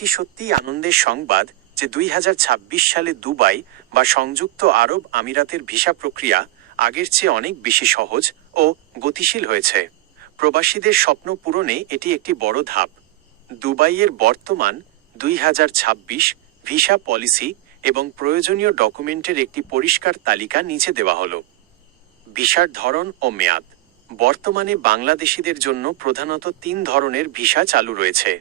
এটি সত্যিই আনন্দের সংবাদ যে 2026 সালে দুবাই বা সংযুক্ত আরব আমিরাতের ভিসা প্রক্রিয়া আগের চেয়ে অনেক বেশি সহজ ও গতিশীল হয়েছে। প্রবাসীদের স্বপ্ন পূরণে এটি একটি বড় ধাপ। দুবাইয়ের বর্তমান 2026 ভিসা পলিসি এবং প্রয়োজনীয় ডকুমেন্টের একটি পরিষ্কার তালিকা নিচে দেওয়া হলো। ভিসার ধরন ও মেয়াদ। বর্তমানে বাংলাদেশিদের জন্য প্রধানত 3 ধরনের ভিসা চালু রয়েছে।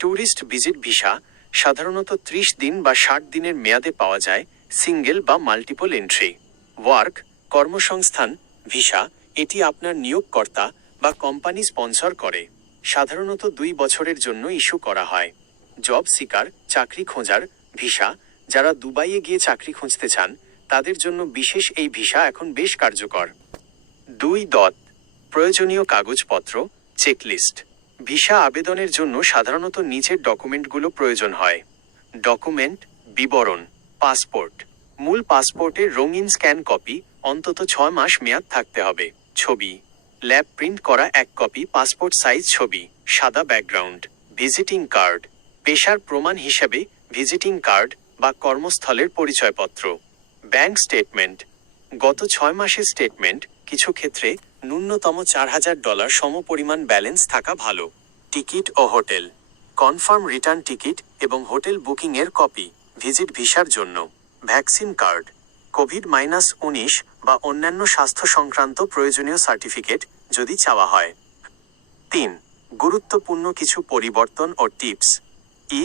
ট্যুরিস্ট ভিজিট ভিসা সাধারণত 30 দিন বা 60 দিনের মেয়াদে পাওয়া যায়, সিঙ্গেল বা মাল্টিপল এন্ট্রি। ওয়ার্ক কর্মসংস্থান ভিসা, এটি আপনার নিয়োগকর্তা বা কোম্পানি স্পন্সর করে, সাধারণত 2 বছরের জন্য ইস্যু করা হয়। জব সিকার চাকরি খোঁজার ভিসা, যারা দুবাইয়ে গিয়ে চাকরি খুঁজতে চান তাদের জন্য বিশেষ এই ভিসা এখন বেশ কার্যকর। 2. প্রয়োজনীয় কাগজপত্র চেকলিস্ট। ভিসা আবেদনের জন্য সাধারণত নিচের ডকুমেন্টগুলো প্রয়োজন হয়। ডকুমেন্ট বিবরণ: পাসপোর্ট, মূল পাসপোর্টের রঙিন স্ক্যান কপি, অন্তত 6 মাস মেয়াদ থাকতে হবে। ছবি, ল্যাব প্রিন্ট করা 1 কপি পাসপোর্ট সাইজ ছবি, সাদা ব্যাকগ্রাউন্ড। ভিজিটিং কার্ড, পেশার প্রমাণ হিসেবে ভিজিটিং কার্ড বা কর্মস্থলের পরিচয়পত্র। ব্যাংক স্টেটমেন্ট, গত 6 মাসের স্টেটমেন্ট, কিছু ক্ষেত্রে ন্যূনতম $4000 সমপরিমাণ ব্যালেন্স থাকা ভালো। টিকিট ও হোটেল, কনফার্ম রিটার্ন টিকিট এবং হোটেল বুকিংয়ের কপি ভিজিট ভিসার জন্য। ভ্যাকসিন কার্ড, কোভিড-19 বা অন্যান্য স্বাস্থ্য সংক্রান্ত প্রয়োজনীয় সার্টিফিকেট যদি চাওয়া হয়। 3. গুরুত্বপূর্ণ কিছু পরিবর্তন ও টিপস। ই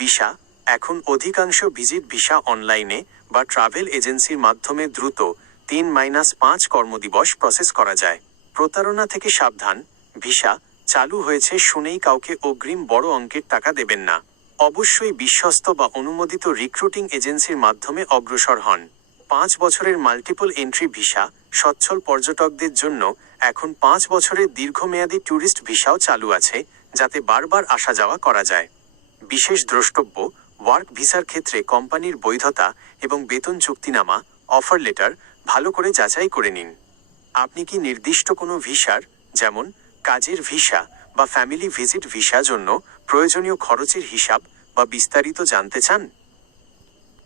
ভিসা এখন অধিকাংশ ভিজিট ভিসা অনলাইনে বা ট্রাভেল এজেন্সির মাধ্যমে দ্রুত 3-5 কর্মদিবস প্রসেস করা যায়। প্রতারণা থেকে সাবধান, ভিসা চালু হয়েছে শুনেই কাউকে অগ্রিম বড় অঙ্কের টাকা দেবেন না। অবশ্যই বিশ্বস্ত বা অনুমোদিত রিক্রুটিং এজেন্সির মাধ্যমে অগ্রসর হন। 5 বছরের মাল্টিপল এন্ট্রি ভিসা সচ্ছল পর্যটকদের জন্য এখন 5 বছরের দীর্ঘমেয়াদী ট্যুরিস্ট ভিসাও চালু আছে, যাতে বারবার আসা যাওয়া করা যায়। বিশেষ দ্রষ্টব্য: ওয়ার্ক ভিসার ক্ষেত্রে কোম্পানির বৈধতা এবং বেতন চুক্তিনামা অফার লেটার ভালো করে যাচাই করে নিন। আপনি কি নির্দিষ্ট কোনো ভিসার, যেমন কাজের ভিসা বা ফ্যামিলি ভিজিট ভিসা জন্য প্রয়োজনীয় খরচের হিসাব বা বিস্তারিত জানতে চান?